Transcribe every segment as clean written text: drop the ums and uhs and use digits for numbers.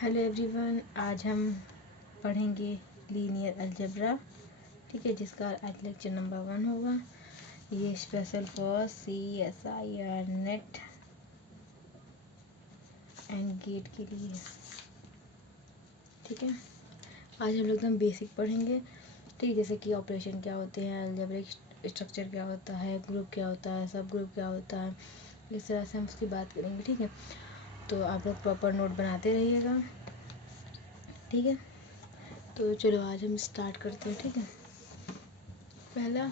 Hello everyone, आज हम पढ़ेंगे लीनियर अलजेब्रा। ठीक है, जिसका आज लेक्चर नंबर 1 होगा। ये special for CSIR NET and GATE के लिए। ठीक है, आज हम लोग एकदम बेसिक पढ़ेंगे। ठीक, जैसे कि ऑपरेशन क्या होते हैं, अलजेब्रिक स्ट्रक्चर क्या होता है, ग्रुप क्या होता है, सब ग्रुप क्या होता है, इस तरह से हम उसकी बात करेंगे। ठीक है, तो आप लोग प्रॉपर नोट बनाते रहिएगा। ठीक है, तो चलो आज हम स्टार्ट करते हैं। ठीक है, पहला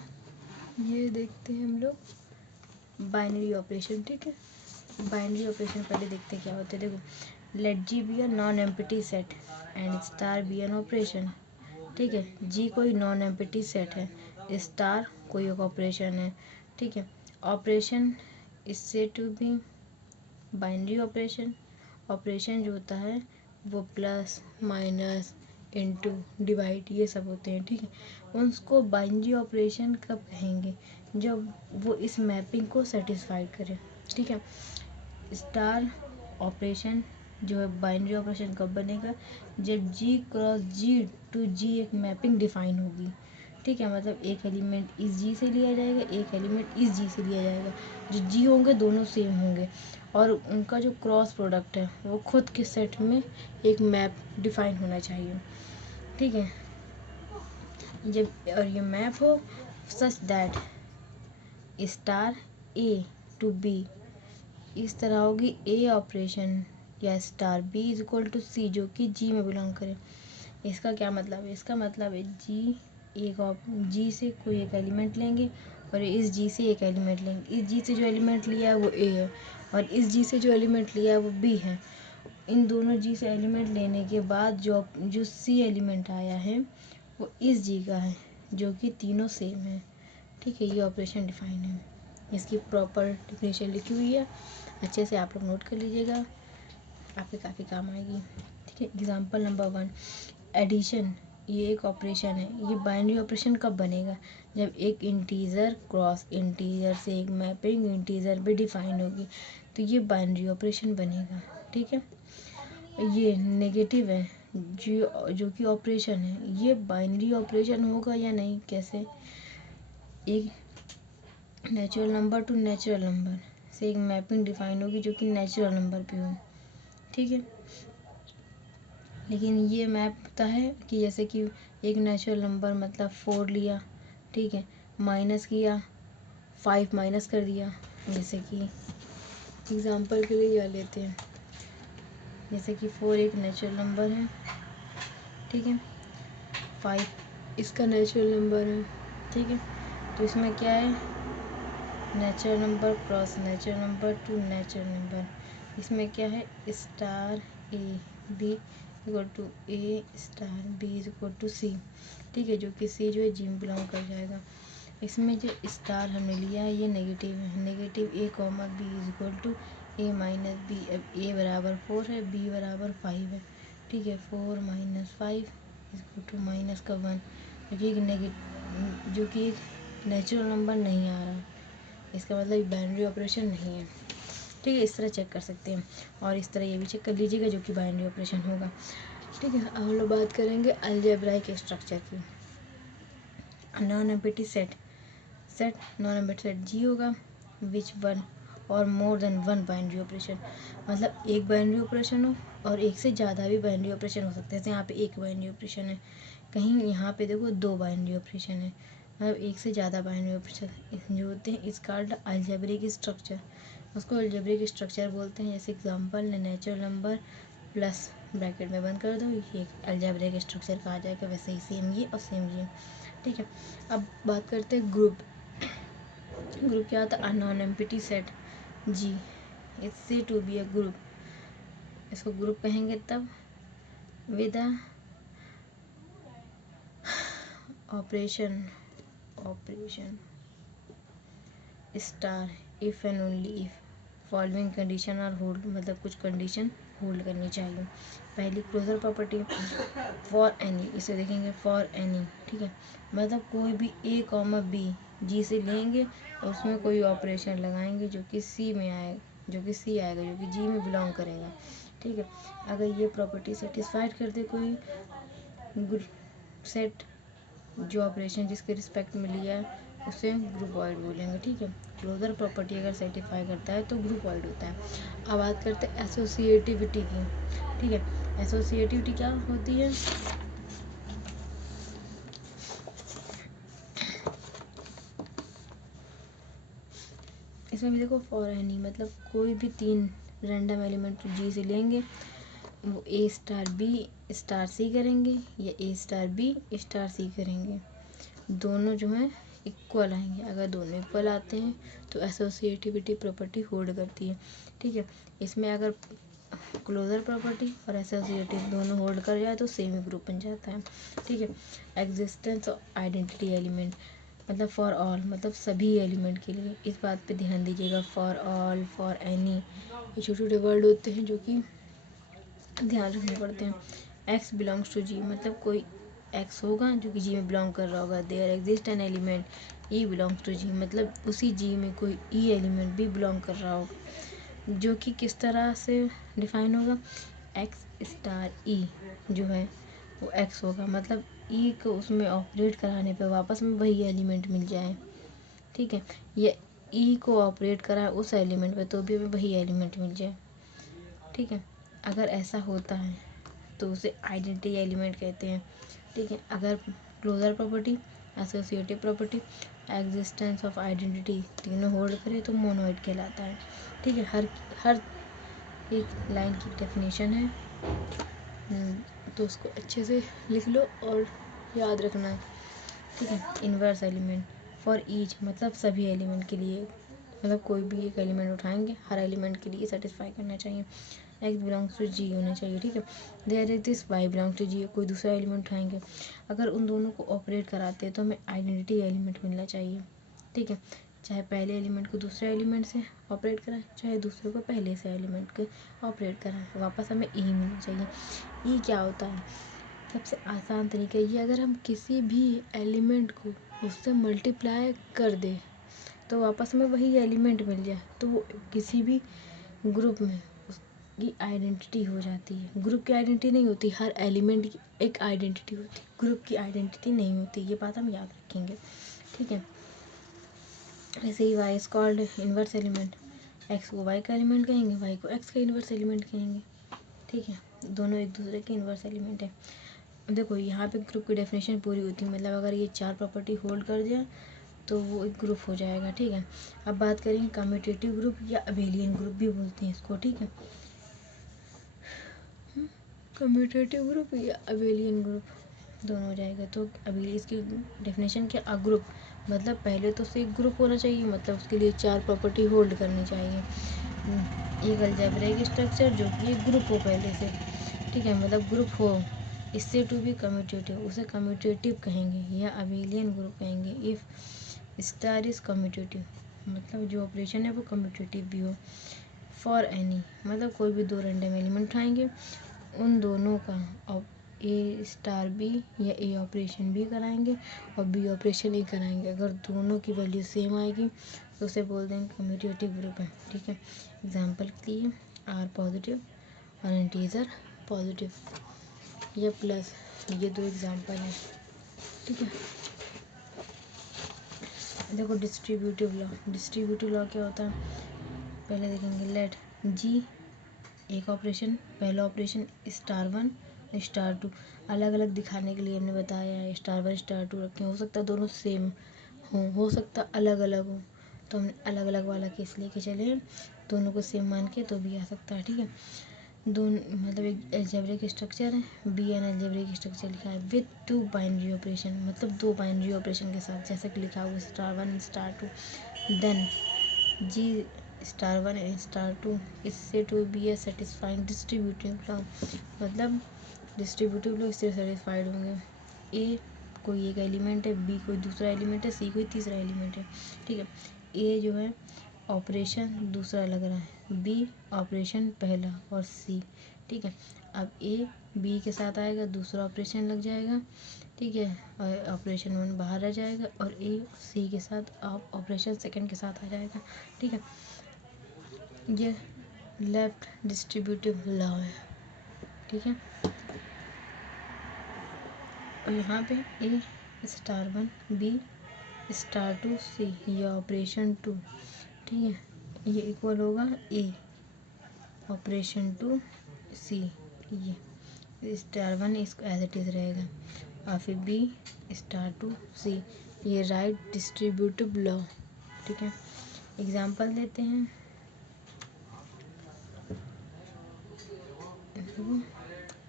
ये देखते हैं हम लोग बाइनरी ऑपरेशन। ठीक है, बाइनरी ऑपरेशन पहले देखते हैं क्या होते हैं। देखो, let G be a non empty set and star be an operation. ठीक है, जी कोई नॉन एम्प्टी सेट है, स्टार कोई एक ऑपरेशन है। ठीक है, operation is said to be binary operation. Operation जो होता है वो प्लस माइनस इनटू डिवाइड ये सब होते हैं। ठीक है, उसको बाइनरी ऑपरेशन कब कहेंगे, जब वो इस मैपिंग को सेटिस्फाइड करे। ठीक है, स्टार ऑपरेशन जो है बाइनरी ऑपरेशन कब बनेगा, जब जी क्रॉस जी टू जी एक मैपिंग डिफाइन होगी। ठीक है, मतलब एक एलिमेंट इस जी से लिया जाएगा, एक एलिमेंट इस जी से लिया जाएगा। जो जी होंगे दोनों सेम होंगे और उनका जो क्रॉस प्रोडक्ट है वो खुद के सेट में एक मैप डिफाइन होना चाहिए। ठीक है, जब और ये मैप हो such that star A to B इस तरह होगी ए ऑपरेशन या star B is equal to C, जो कि जी में बिलोंग करे। इसका क्या मतलब है, इसका मतलब है जी से कोई एक एलिमेंट लेंगे और इस जी से एक एलिमेंट लेंगे। इस जी से जो एलिमेंट लिया है वो ए है और इस जी से जो एलिमेंट लिया है वो बी है। इन दोनों जी से एलिमेंट लेने के बाद जो सी एलिमेंट आया है वो इस जी का है, जो कि तीनों सेम है। ठीक है, ये ऑपरेशन डिफाइन है, इसकी प्रॉपर डिफिनेशन लिखी हुई है, अच्छे से आप लोग नोट कर लीजिएगा, आपके काफ़ी काम आएगी। ठीक है, एग्जांपल नंबर 1 एडिशन। ये एक ऑपरेशन है, ये बाइनरी ऑपरेशन कब बनेगा, जब एक इंटीजर क्रॉस इंटीजर से एक मैपिंग इंटीजर भी डिफाइन होगी, तो ये बाइनरी ऑपरेशन बनेगा। ठीक है, ये नेगेटिव है जो कि ऑपरेशन है, ये बाइनरी ऑपरेशन होगा या नहीं, कैसे, एक natural number to natural number से एक मैपिंग डिफाइन होगी जो कि नेचुरल नंबर पे हो। ठीक है, लेकिन ये मैप होता है कि जैसे कि एक नेचुरल नंबर मतलब 4 लिया, ठीक है, माइनस किया, 5 माइनस कर दिया। जैसे कि एग्जांपल के लिए यह लेते हैं, जैसे कि 4 एक नेचुरल नंबर है। ठीक है, 5 इसका नेचुरल नंबर है। ठीक है, तो इसमें क्या है, natural number cross natural number to natural number. इसमें क्या है, star A B equal to A star B is equal to C. ठीक है, जो कि सी जो है जी में बिलोंग कर जाएगा। इसमें जो स्टार हमने लिया है ये नेगेटिव है, negative A comma B is equal to A minus B. अब ए बराबर 4 है, बी बराबर 5 है। ठीक है, 4 minus 5 is equal to minus का 1, जो कि एक नेचुरल नंबर नहीं आ रहा, इसका मतलब बाइनरी ऑपरेशन नहीं है। ठीक है, इस तरह चेक कर सकते हैं और इस तरह ये भी चेक कर लीजिएगा जो कि बाइनरी ऑपरेशन होगा। ठीक है, अब हम लोग बात करेंगे अलजेब्राइक स्ट्रक्चर की। Non empty set non empty set G होगा which one or more than one binary operation, मतलब एक बाइनरी ऑपरेशन हो और एक से ज़्यादा भी बाइनरी ऑपरेशन हो सकते हैं। जैसे यहाँ पे एक बाइनरी ऑपरेशन है, कहीं यहाँ पे देखो 2 बाइनरी ऑपरेशन है, मतलब एक से ज़्यादा बाइनरी ऑपरेशन जो होते हैं इस कॉल्ड अलजेब्रिक स्ट्रक्चर, उसको अलजेब्रिक स्ट्रक्चर बोलते हैं। जैसे example natural number plus bracket में बंद कर दो, ये अलजेब्रिक स्ट्रक्चर कहा जाएगा। वैसे ही सेम ये और सेम ये। ठीक है, अब बात करते हैं ग्रुप क्या होता है, non empty set G is said to be a group, इसको ग्रुप कहेंगे तब with operation star if and only if following condition are hold, मतलब कुछ कंडीशन होल्ड करनी चाहिए। पहली क्लोजर प्रॉपर्टी फॉर एनी, इसे देखेंगे फॉर एनी। ठीक है, मतलब कोई भी ए कॉमा बी जी से लेंगे और उसमें कोई ऑपरेशन लगाएंगे जो कि सी में आएगा, जो कि सी आएगा, जो कि जी में बिलोंग करेगा। ठीक है। अगर ये प्रॉपर्टी सेटिस्फाइड कर दे कोई सेट, जो ऑपरेशन जिसके रिस्पेक्ट में लिया है उसे ग्रुपॉइड बोलेंगे, ठीक है। क्लोजर प्रॉपर्टी अगर सेटिस्फाई करता है तो ग्रुपॉइड होता है। अब बात करते हैं एसोसिएटिविटी की, ठीक है। एसोसिएटिविटी क्या होती है? इसमें भी देखो फॉर एनी, मतलब कोई भी 3 रैंडम एलिमेंट जी से लेंगे, वो ए स्टार बी स्टार सी करेंगे या ए स्टार बी स्टार सी करेंगे, दोनों जो हैं इक्वल आएंगे। अगर दोनों इक्वल आते हैं तो एसोसिएटिविटी प्रॉपर्टी होल्ड करती है, ठीक है। इसमें अगर क्लोजर प्रॉपर्टी और एसोसिएटिव दोनों होल्ड कर जाए तो सेमी ग्रुप बन जाता है, ठीक है। एग्जिस्टेंस ऑफ आइडेंटिटी एलिमेंट, मतलब फॉर ऑल, मतलब सभी एलिमेंट के लिए। इस बात पे ध्यान दीजिएगा, फॉर ऑल, फॉर एनी, ये छोटे छोटे वर्ड होते हैं जो कि ध्यान रखने पड़ते हैं। एक्स बिलोंग्स टू जी, मतलब कोई एक्स होगा जो कि जी में बिलोंग कर रहा होगा। There exist an element E belongs to G, मतलब उसी जी में कोई ई एलिमेंट भी बिलोंग कर रहा होगा, जो कि किस तरह से डिफाइन होगा? एक्स स्टार ई जो है वो एक्स होगा, मतलब ई को उसमें ऑपरेट कराने पे वापस में वही एलिमेंट मिल जाए, ठीक है। या ई को ऑपरेट कराए उस एलिमेंट पे तो भी हमें वही एलिमेंट मिल जाए, ठीक है। अगर ऐसा होता है तो उसे आइडेंटिटी एलिमेंट कहते हैं, ठीक है। अगर closure property, associative property, existence of identity तीनों होल्ड करे तो मोनोइड कहलाता है, ठीक है। हर एक लाइन की डेफिनेशन है, तो उसको अच्छे से लिख लो और याद रखना, ठीक है। इन्वर्स एलिमेंट फॉर ईच, मतलब सभी एलिमेंट के लिए, मतलब कोई भी एक एलिमेंट उठाएंगे हर एलिमेंट के लिए सेटिस्फाई करना चाहिए। एक्स बिलोंग्स टू जी होना चाहिए, ठीक है। There is this Y belongs to G, कोई दूसरा एलिमेंट उठाएंगे, अगर उन दोनों को ऑपरेट कराते हैं तो हमें आइडेंटिटी एलिमेंट मिलना चाहिए, ठीक है। चाहे पहले एलिमेंट को दूसरे एलिमेंट से ऑपरेट कराएं, चाहे दूसरे को पहले से एलिमेंट को ऑपरेट कराएं, वापस हमें ई मिलना चाहिए। ई क्या होता है? सबसे आसान तरीका ये, अगर हम किसी भी एलिमेंट को उससे मल्टीप्लाई कर दें तो वापस में वही एलिमेंट मिल जाए, तो वो किसी भी ग्रुप में उसकी आइडेंटिटी हो जाती है। ग्रुप की आइडेंटिटी नहीं होती, हर एलिमेंट की एक आइडेंटिटी होती है, ग्रुप की आइडेंटिटी नहीं होती, ये बात हम याद रखेंगे, ठीक है। ऐसे ही Y is called inverse element, X को वाई का एलिमेंट कहेंगे, वाई को एक्स का इन्वर्स एलिमेंट कहेंगे, ठीक है। दोनों एक दूसरे के इन्वर्स एलिमेंट है। देखो यहाँ पे ग्रुप की डेफिनेशन पूरी होती है, मतलब अगर ये 4 प्रॉपर्टी होल्ड कर जाए तो वो एक ग्रुप हो जाएगा, ठीक है। अब बात करेंगे कम्यूटेटिव ग्रुप या अबेलियन ग्रुप भी बोलते हैं इसको, ठीक है। कम्यूटेटिव ग्रुप या अबेलियन ग्रुप दोनों हो जाएगा। तो अभी इसकी डेफिनेशन क्या? अ ग्रुप, मतलब पहले तो उससे एक ग्रुप होना चाहिए, मतलब उसके लिए 4 प्रॉपर्टी होल्ड करनी चाहिए। एक अलजेब्रिक स्ट्रक्चर जो कि एक ग्रुप हो पहले से, ठीक है, मतलब ग्रुप हो। इससे टू बी कम्यूटेटिव, उसे कम्यूटेटिव कहेंगे या अबेलियन ग्रुप कहेंगे। इफ स्टार इज कम्यूटेटिव, मतलब जो ऑपरेशन है वो कम्यूटेटिव भी हो। फॉर एनी, मतलब कोई भी 2 रैंडम एलिमेंट उठाएंगे, उन दोनों का ए स्टार बी या ए ऑपरेशन बी कराएंगे और बी ऑपरेशन ए कराएंगे। अगर दोनों की वैल्यू सेम आएगी तो उसे बोल देंगे कम्यूटेटिव ग्रुप है, ठीक है। एग्जाम्पल के लिए आर पॉजिटिव और इंटीजर पॉजिटिव या प्लस, ये 2 एग्जाम्पल हैं, ठीक है। देखो डिस्ट्रीब्यूटिव लॉ क्या होता है, पहले देखेंगे। लेट जी एक ऑपरेशन, पहला ऑपरेशन स्टार 1 स्टार 2, अलग अलग दिखाने के लिए हमने बताया है, स्टार 1 स्टार 2 रखे। हो सकता है दोनों सेम हो सकता अलग अलग हो, तो हमने अलग अलग वाला केस लेके चले, दोनों को सेम मान के तो भी आ सकता है, ठीक है। दोनों मतलब एक अलजेब्रिक स्ट्रक्चर है, बी एन अलजेब्रिक स्ट्रक्चर लिखा है विथ 2 बाइनरी ऑपरेशन, मतलब 2 बाइनरी ऑपरेशन के साथ, जैसा कि लिखा हुआ star 1 star 2। Then G star 1 and star 2 is said to be a satisfying distributive law, मतलब डिस्ट्रीब्यूटिव लॉ इससे सेटिस्फाइड होंगे। ए कोई एक एलिमेंट है, बी कोई दूसरा एलिमेंट है, सी कोई तीसरा एलिमेंट है, ठीक है। ए जो है ऑपरेशन दूसरा लग रहा है, बी ऑपरेशन पहला और सी, ठीक है। अब ए बी के साथ आएगा, दूसरा ऑपरेशन लग जाएगा, ठीक है, और ऑपरेशन 1 बाहर आ जाएगा और ए सी के साथ ऑपरेशन सेकंड के साथ आ जाएगा, ठीक है। ये लेफ्ट डिस्ट्रीब्यूटिव लॉ है, ठीक है। और यहाँ पे ए स्टार 1 बी स्टार 2 सी, ये ऑपरेशन 2, ठीक है। ये इक्वल होगा ए ऑपरेशन 2 सी, ये स्टार 1 इसको एज इट इज़ रहेगा, और फिर बी स्टार 2 सी, ये राइट डिस्ट्रीब्यूटिव लॉ, ठीक है। एग्जाम्पल देते हैं,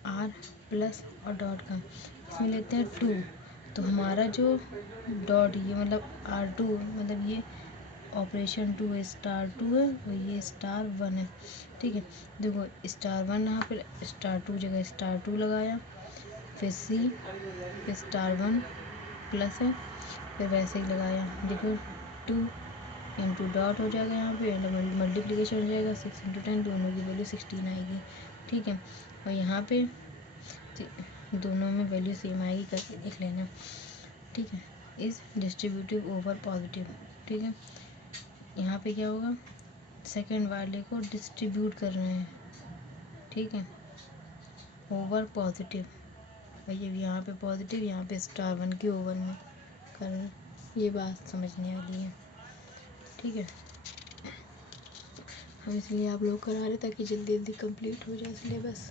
आर प्लस और डॉट का, इसमें लेते हैं 2, तो हमारा जो डॉट ये मतलब R2 मतलब ये ऑपरेशन 2 है, स्टार 2 है और ये स्टार 1 है, ठीक है। देखो स्टार 1 यहाँ पर स्टार 2 जगह स्टार 2 लगाया, फिर सी, फिर स्टार 1 प्लस है, फिर वैसे ही लगाया, देखो 2 इंटू डॉट हो जाएगा, यहाँ पे मल्टीप्लिकेशन हो जाएगा, 6 इंटू 10, दोनों की वैल्यू 16 आएगी, ठीक है। और यहाँ पे दोनों में वैल्यू सेम आएगी करके लिख लेना, ठीक है। इस डिस्ट्रीब्यूटिव ओवर पॉजिटिव, ठीक है। यहाँ पे क्या होगा, सेकंड वाले को डिस्ट्रीब्यूट कर रहे हैं, ठीक है, ओवर पॉजिटिव, और ये यहाँ पे पॉजिटिव, यहाँ पे स्टार 1 के ओवर में कर रहे हैं, ये बात समझने वाली है, ठीक है। हम इसलिए आप लोग करा रहे ताकि जल्दी जल्दी कंप्लीट हो जाए सिलेबस।